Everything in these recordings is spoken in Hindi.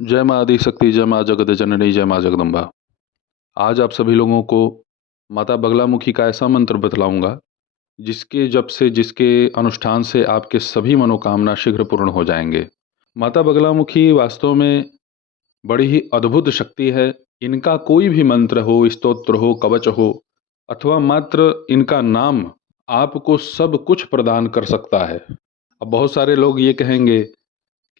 जय माँ आदि शक्ति, जय माँ जगत जननी, जय माँ जगदम्बा। आज आप सभी लोगों को माता बगलामुखी का ऐसा मंत्र बतलाऊंगा जिसके जप से, जिसके अनुष्ठान से आपके सभी मनोकामना शीघ्र पूर्ण हो जाएंगे। माता बगलामुखी वास्तव में बड़ी ही अद्भुत शक्ति है। इनका कोई भी मंत्र हो, स्तोत्र हो, कवच हो, अथवा मात्र इनका नाम आपको सब कुछ प्रदान कर सकता है। अब बहुत सारे लोग ये कहेंगे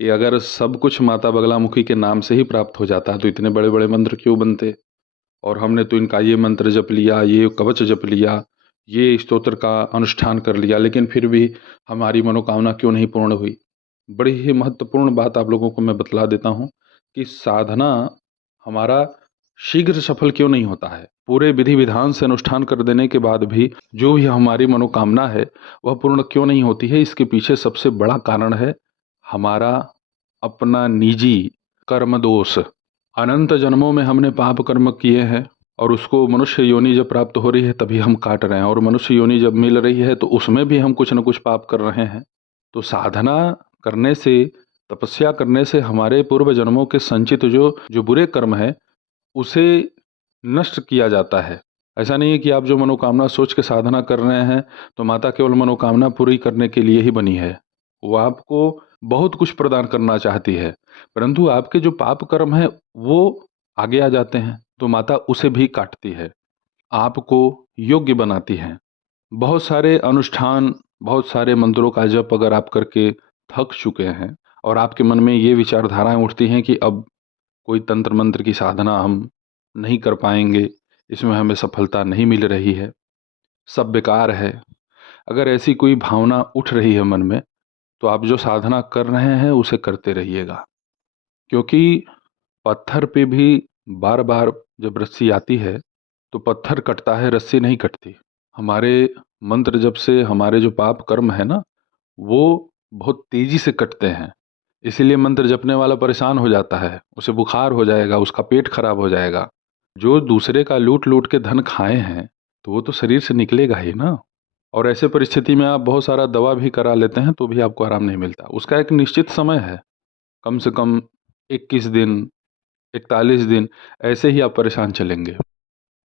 कि अगर सब कुछ माता बगलामुखी के नाम से ही प्राप्त हो जाता है तो इतने बड़े बड़े मंत्र क्यों बनते, और हमने तो इनका ये मंत्र जप लिया, ये कवच जप लिया, ये स्तोत्र का अनुष्ठान कर लिया, लेकिन फिर भी हमारी मनोकामना क्यों नहीं पूर्ण हुई। बड़ी ही महत्वपूर्ण बात आप लोगों को मैं बतला देता हूँ कि साधना हमारा शीघ्र सफल क्यों नहीं होता है। पूरे विधि विधान से अनुष्ठान कर देने के बाद भी जो भी हमारी मनोकामना है वह पूर्ण क्यों नहीं होती है। इसके पीछे सबसे बड़ा कारण है हमारा अपना निजी कर्म दोष। अनंत जन्मों में हमने पाप कर्म किए हैं और उसको मनुष्य योनि जब प्राप्त हो रही है तभी हम काट रहे हैं, और मनुष्य योनि जब मिल रही है तो उसमें भी हम कुछ न कुछ पाप कर रहे हैं। तो साधना करने से, तपस्या करने से हमारे पूर्व जन्मों के संचित जो जो बुरे कर्म है उसे नष्ट किया जाता है। ऐसा नहीं है कि आप जो मनोकामना सोच के साधना कर रहे हैं तो माता केवल मनोकामना पूरी करने के लिए ही बनी है। वो आपको बहुत कुछ प्रदान करना चाहती है, परंतु आपके जो पाप कर्म है वो आगे आ जाते हैं तो माता उसे भी काटती है, आपको योग्य बनाती है। बहुत सारे अनुष्ठान, बहुत सारे मंत्रों का जप अगर आप करके थक चुके हैं और आपके मन में ये विचारधाराएं उठती हैं कि अब कोई तंत्र मंत्र की साधना हम नहीं कर पाएंगे, इसमें हमें सफलता नहीं मिल रही है, सब बेकार है, अगर ऐसी कोई भावना उठ रही है मन में तो आप जो साधना कर रहे हैं उसे करते रहिएगा। क्योंकि पत्थर पे भी बार बार जब रस्सी आती है तो पत्थर कटता है, रस्सी नहीं कटती। हमारे मंत्र जब से हमारे जो पाप कर्म है ना वो बहुत तेजी से कटते हैं। इसीलिए मंत्र जपने वाला परेशान हो जाता है, उसे बुखार हो जाएगा, उसका पेट खराब हो जाएगा। जो दूसरे का लूट लूट के धन खाए हैं तो वो तो शरीर से निकलेगा ही ना। और ऐसे परिस्थिति में आप बहुत सारा दवा भी करा लेते हैं तो भी आपको आराम नहीं मिलता। उसका एक निश्चित समय है, कम से कम 21 दिन, 41 दिन, ऐसे ही आप परेशान चलेंगे।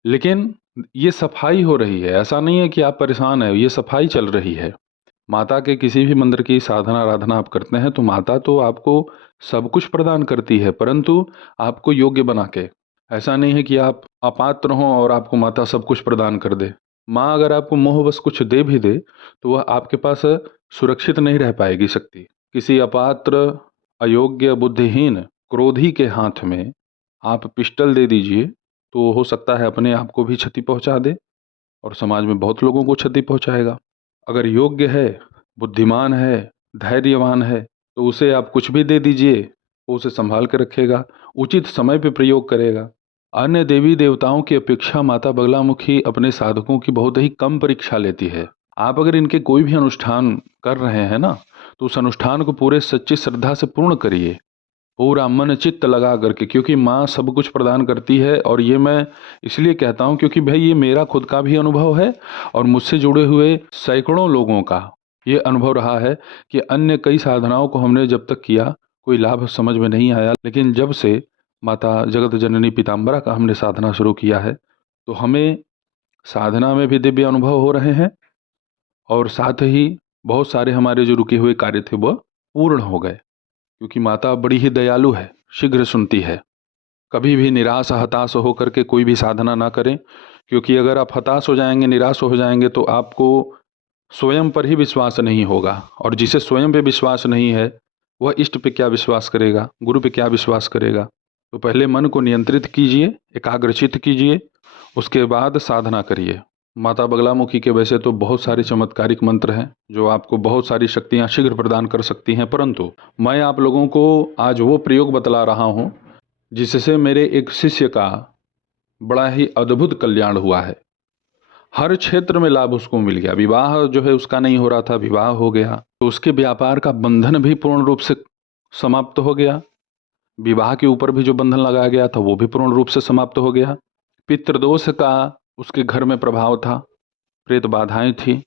लेकिन ये सफाई हो रही है, ऐसा नहीं है कि आप परेशान हैं, ये सफाई चल रही है। माता के किसी भी मंदिर की साधना आराधना आप करते हैं तो माता तो आपको सब कुछ प्रदान करती है, परंतु आपको योग्य बना के। ऐसा नहीं है कि आप अपात्र हों और आपको माता सब कुछ प्रदान कर दे। माँ अगर आपको मोहबस कुछ दे भी दे तो वह आपके पास सुरक्षित नहीं रह पाएगी शक्ति। किसी अपात्र, अयोग्य, बुद्धिहीन, क्रोधी के हाथ में आप पिस्टल दे दीजिए तो हो सकता है अपने आप को भी क्षति पहुंचा दे और समाज में बहुत लोगों को क्षति पहुंचाएगा। अगर योग्य है, बुद्धिमान है, धैर्यवान है तो उसे आप कुछ भी दे दीजिए, वो उसे संभाल कर रखेगा, उचित समय पे प्रयोग करेगा। अन्य देवी देवताओं की अपेक्षा माता बगलामुखी अपने साधकों की बहुत ही कम परीक्षा लेती है। आप अगर इनके कोई भी अनुष्ठान कर रहे हैं ना तो उस अनुष्ठान को पूरे सच्ची श्रद्धा से पूर्ण करिए, पूरा मन चित्त लगा करके, क्योंकि माँ सब कुछ प्रदान करती है। और ये मैं इसलिए कहता हूँ क्योंकि भाई ये मेरा खुद का भी अनुभव है और मुझसे जुड़े हुए सैकड़ों लोगों का ये अनुभव रहा है कि अन्य कई साधनाओं को हमने जब तक किया कोई लाभ समझ में नहीं आया, लेकिन जब से माता जगत जननी पीताम्बरा का हमने साधना शुरू किया है तो हमें साधना में भी दिव्य अनुभव हो रहे हैं और साथ ही बहुत सारे हमारे जो रुके हुए कार्य थे वह पूर्ण हो गए। क्योंकि माता बड़ी ही दयालु है, शीघ्र सुनती है। कभी भी निराश हताश होकर के कोई भी साधना ना करें, क्योंकि अगर आप हताश हो जाएंगे, निराश हो जाएंगे तो आपको स्वयं पर ही विश्वास नहीं होगा, और जिसे स्वयं पे विश्वास नहीं है वह इष्ट पे क्या विश्वास करेगा, गुरु पे क्या विश्वास करेगा। तो पहले मन को नियंत्रित कीजिए, एकाग्रचित्त कीजिए, उसके बाद साधना करिए। माता बगलामुखी के वैसे तो बहुत सारे चमत्कारिक मंत्र हैं जो आपको बहुत सारी शक्तियां शीघ्र प्रदान कर सकती हैं, परंतु मैं आप लोगों को आज वो प्रयोग बतला रहा हूं जिससे मेरे एक शिष्य का बड़ा ही अद्भुत कल्याण हुआ है। हर क्षेत्र में लाभ उसको मिल गया। विवाह जो है उसका नहीं हो रहा था, विवाह हो गया, तो उसके व्यापार का बंधन भी पूर्ण रूप से समाप्त हो गया। विवाह के ऊपर भी जो बंधन लगाया गया था वो भी पूर्ण रूप से समाप्त हो गया। पितृदोष का उसके घर में प्रभाव था, प्रेत बाधाएं थी,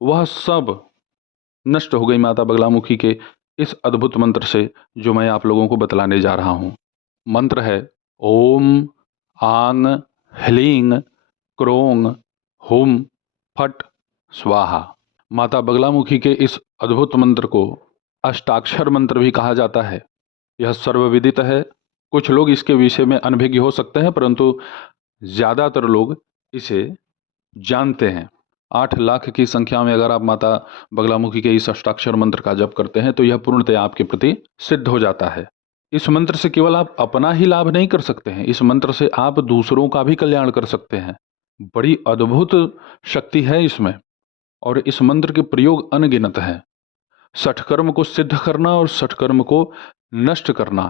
वह सब नष्ट हो गई माता बगलामुखी के इस अद्भुत मंत्र से जो मैं आप लोगों को बतलाने जा रहा हूँ। मंत्र है ओम आंग ह्लीं क्रोंग हुम फट स्वाहा। माता बगलामुखी के इस अद्भुत मंत्र को अष्टाक्षर मंत्र भी कहा जाता है। यह सर्वविदित है। कुछ लोग इसके विषय में अनभिज्ञ हो सकते हैं, परंतु ज़्यादातर लोग इसे जानते हैं। 8 लाख की संख्या में अगर आप माता बगलामुखी के इस अष्टाक्षर मंत्र का जप करते हैं तो यह पूर्णतः आपके प्रति सिद्ध हो जाता है। इस मंत्र से केवल आप अपना ही लाभ नहीं कर सकते हैं, इस मंत्र से आप दूसरों का भी कल्याण कर सकते हैं। बड़ी अद्भुत शक्ति है इसमें, और इस मंत्र के प्रयोग अनगिनत हैं। सठकर्म को सिद्ध करना और सठकर्म को नष्ट करना,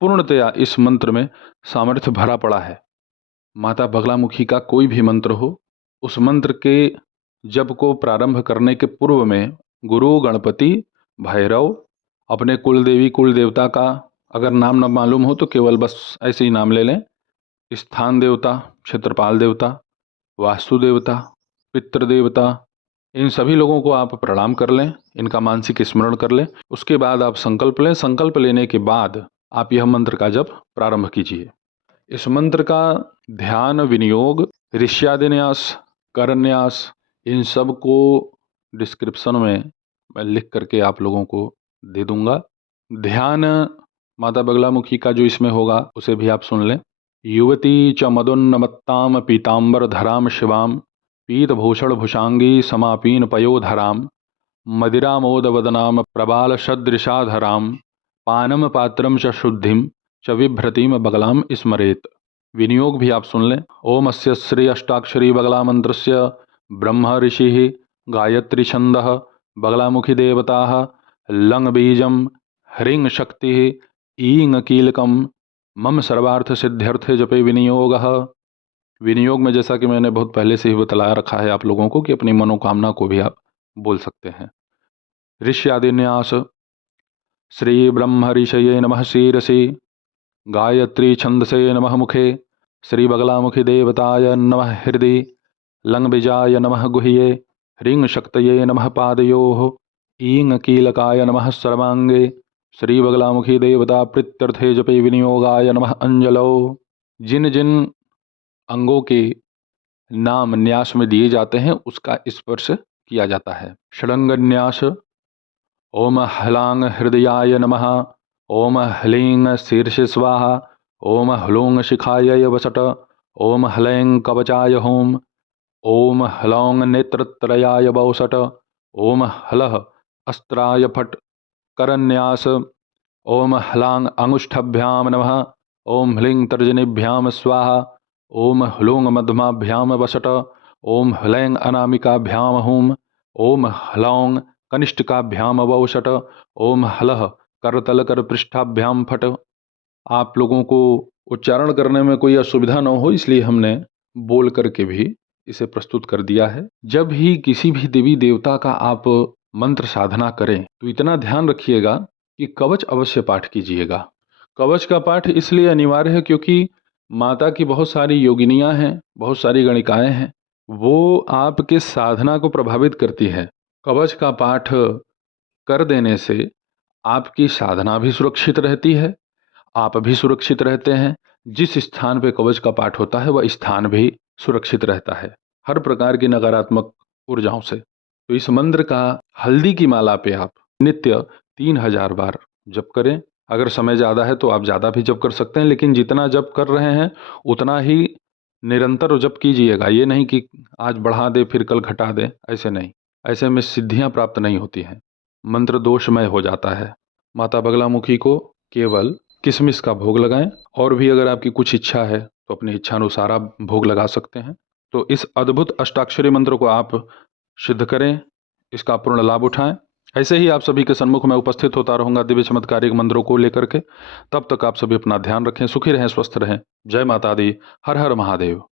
पूर्णतया इस मंत्र में सामर्थ्य भरा पड़ा है। माता बगलामुखी का कोई भी मंत्र हो, उस मंत्र के जप को प्रारंभ करने के पूर्व में गुरु, गणपति, भैरव, अपने कुल देवी कुल देवता का अगर नाम न मालूम हो तो केवल बस ऐसे ही नाम ले लें। स्थान देवता, क्षेत्रपाल देवता, वास्तु देवता, पितृ देवता, इन सभी लोगों को आप प्रणाम कर लें, इनका मानसिक स्मरण कर लें। उसके बाद आप संकल्प लें। संकल्प लेने के बाद आप यह मंत्र का जप प्रारंभ कीजिए। इस मंत्र का ध्यान, विनियोग, ऋष्यादिन्यास, करन्यास, इन सब को डिस्क्रिप्शन में मैं लिख करके आप लोगों को दे दूंगा। ध्यान माता बगलामुखी का जो इसमें होगा उसे भी आप सुन लें। युवती च मदोन्नमत्ताम पीताम्बर धराम शिवाम पीतभूषण भुषांगी समापीन पयोधराम मदिरामोदवदनाम प्रबाल सदृशाधराम पानम पात्रम च शुद्धिम च विभ्रतिम बगलाम स्मरेत। विनियोग भी आप सुन लें। ओम अस्य श्री अष्टाक्षरी बगला मंत्रस्य ब्रह्म ऋषि गायत्री छंदः बगलामुखी देवता लंग बीजम ह्रीं शक्ति ईं कीलकम मम सर्वार्थ सिद्ध्यर्थे जपे विनियोगः। विनियोग में जैसा कि मैंने बहुत पहले से ही बतला रखा है आप लोगों को कि अपनी मनोकामना को भी आप बोल सकते हैं। ऋष्यादिन्यास श्री ब्रह्म ऋषये नमः शीरसि गायत्री छंदसे नमः मुखे श्री बगलामुखी देवताय नमः हृदि लंगबिजाय नमः गुह्ये ह्रीं शक्तये नमः पादयोः ईं कीलकाय नमः सर्वांगे श्री बगलामुखी देवता प्रीत्यर्थे जपे विनियोगाय नमः अंजलो। जिन जिन अंगों के नाम न्यास में दिए जाते हैं उसका स्पर्श किया जाता है। षडंगन्यास ओम ह्लांग हृदयाय नमः ओम ह्लीं शीर्षे स्वाहा ओम ह्लूंग शिखाय वसट ओम ह्लैं कवचाय होम ओम ह्लौंग नेत्रत्रयाय वौसट ओम ह्लः अस्त्राय फट। करन्यास ओम ह्लांग अंगुष्ठभ्याम नमः ओम ह्लीं तर्जनीभ्याम स्वाहा ओम ह्लूंग मध्यमाभ्याम वसट ओम ह्लैं अनामिकाभ्याम हुम ओम ह्लौंग कनिष्ठकाभ्याम वौसट ओम ह्लः करतलकर पृष्ठाभ्याम फट। आप लोगों को उच्चारण करने में कोई असुविधा न हो इसलिए हमने बोल करके भी इसे प्रस्तुत कर दिया है। जब ही किसी भी देवी देवता का आप मंत्र साधना करें तो इतना ध्यान रखिएगा कि कवच अवश्य पाठ कीजिएगा। कवच का पाठ इसलिए अनिवार्य है क्योंकि माता की बहुत सारी योगिनियां हैं, बहुत सारी गणिकाएं हैं, वो आपके साधना को प्रभावित करती है। कवच का पाठ कर देने से आपकी साधना भी सुरक्षित रहती है, आप भी सुरक्षित रहते हैं। जिस स्थान पे कवच का पाठ होता है वह स्थान भी सुरक्षित रहता है हर प्रकार की नकारात्मक ऊर्जाओं से। तो इस मंत्र का हल्दी की माला पे आप नित्य 3000 बार जप करें। अगर समय ज़्यादा है तो आप ज़्यादा भी जप कर सकते हैं, लेकिन जितना जप कर रहे हैं उतना ही निरंतर जप कीजिएगा। ये नहीं कि आज बढ़ा दे फिर कल घटा दे, ऐसे नहीं। ऐसे में सिद्धियां प्राप्त नहीं होती हैं, मंत्र दोषमय हो जाता है। माता बगलामुखी को केवल किशमिश का भोग लगाएं, और भी अगर आपकी कुछ इच्छा है तो अपनी इच्छा अनुसार आप भोग लगा सकते हैं। तो इस अद्भुत अष्टाक्षरी मंत्र को आप सिद्ध करें, इसका पूर्ण लाभ उठाएं। ऐसे ही आप सभी के सम्मुख में उपस्थित होता रहूंगा दिव्य चमत्कारिक मंत्रों को लेकर के। तब तक आप सभी अपना ध्यान रखें, सुखी रहें, स्वस्थ रहें। जय माता दी, हर हर महादेव।